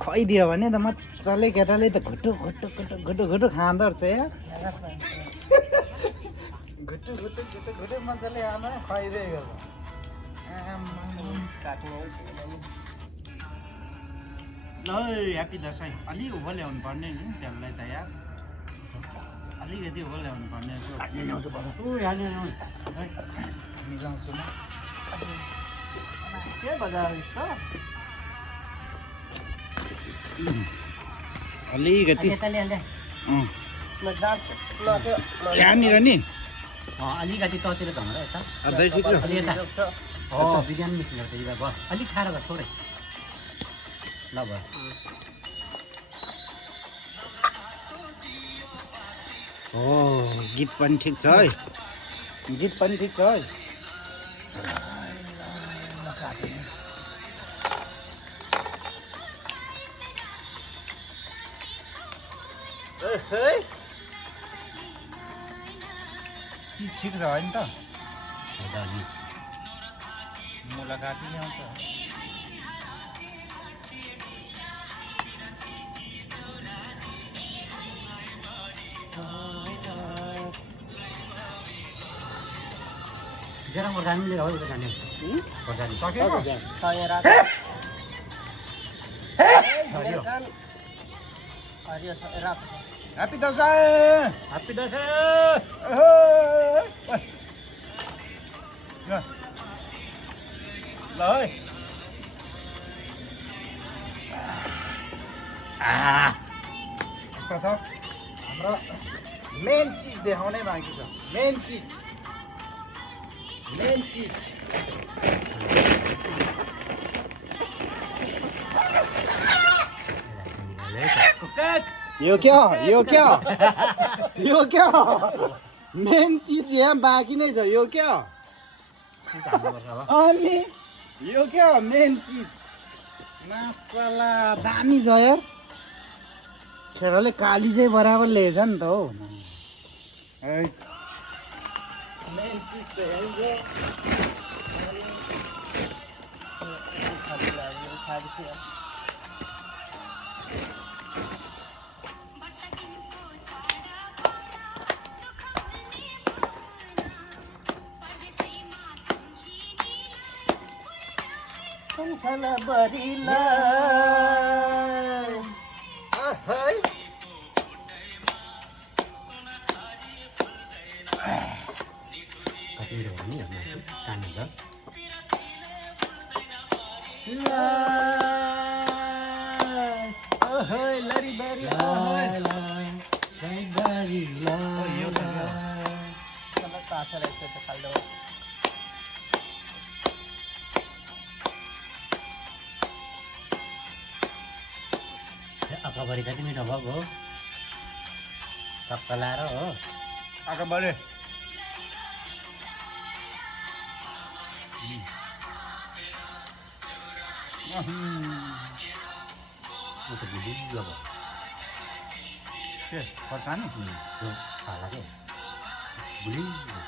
खुवाइदियो भने त मजाले केटाले त घुटु घुटु घुटु घुटु घुटु खाँदो रहेछ यार घुटु घुटु घुटु घुटु मजाले आमा खुवाइदिएको ल ह्याप्पी दसैँ अलि उभो ल्याउनु पर्ने नि त्यसलाई त यार अलिकति उभो ल्याउनु पर्ने मिलाउँछु म के बजार अलिकति यहाँनिर नि अलिकति ततिर धमरा यता विज्ञान मिसिन भयो अलिक ठाडो भयो थोरै ल भयो गीत पनि ठिक छ है गीत पनि ठिक छ है चिज ठिक छ होइन त मुलाकाती ल्याउँछ जरा मर्दानीले हो यो जाने मर्दानी सकेको सकेर ह्याप्पी दसैँ ह्याप्पी दसैँ ल है कस्तो छ हाम्रो मेन चिज देखाउनै बाँकी छ मेन चिज यो क्या मेन चिज यहाँ बाँकी नै छ यो क्या अनि यो क्या मेन चिज मसला दामी छ यार खेरले काली चाहिँ बराबर ल्याएछ नि त हौ मेन चिज चाहिँ संसाला बरिला कतिरो हो नि मासु कानेर लरी बरी यो त कासा रहेछ त खाल्डो अकबरी कति मिठो भएको हो टक्क लाएर हो अकबरी त बुझिलो भयो के खोर्सानी खाला के बुझिलो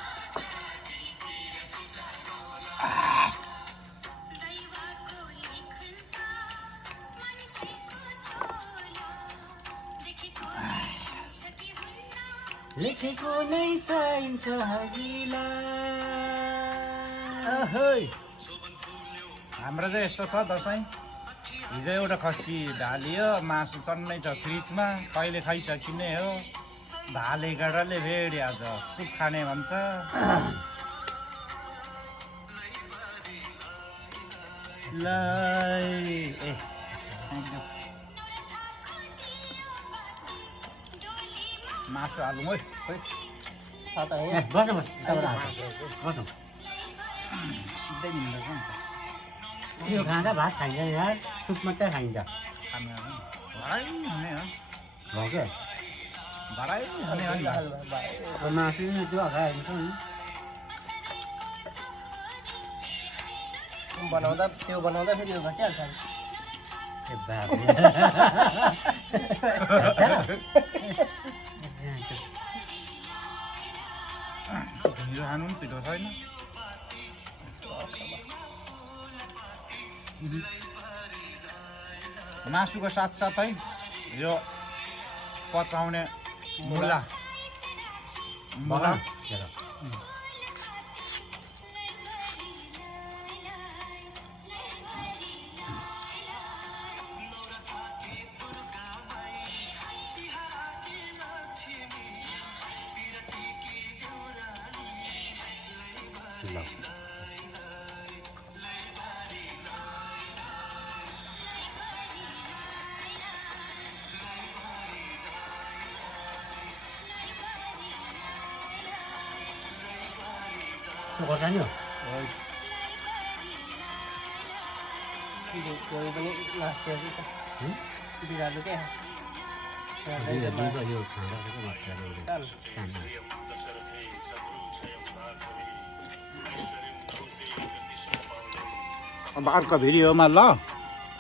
लेखेको नै चाहिन्छ हजुरलाई हाम्रो चाहिँ यस्तो छ दसैँ हिजो एउटा खसी ढालियो मासु चन्नै छ फ्रिजमा कहिले खाइसकिने हो भाले गाडाले भेडी आज सुप खाने भन्छ ल ए मासु हालौँ है सिधै मिल्दैछ नि त यो खाँदा भात खाइन्छ यार सुप मात्रै खाइन्छ खानु भराइ हुने हो हो क्या भराइ हुने हो नि मासु त्यो खाइन्छ नि बनाउँदा त्यो बनाउँदा फेरि यो घटिहाल्छ ए बाबु ढिँडो खानु पनि पिरो छैन मासुको साथसाथै यो पचाउने मुला बगा ल खोर्सानी हो कोही पनि नाच्थ्यो कि हुँ? बिरालो क्या यो खाँदा मसला अब अर्को भिडियोमा ल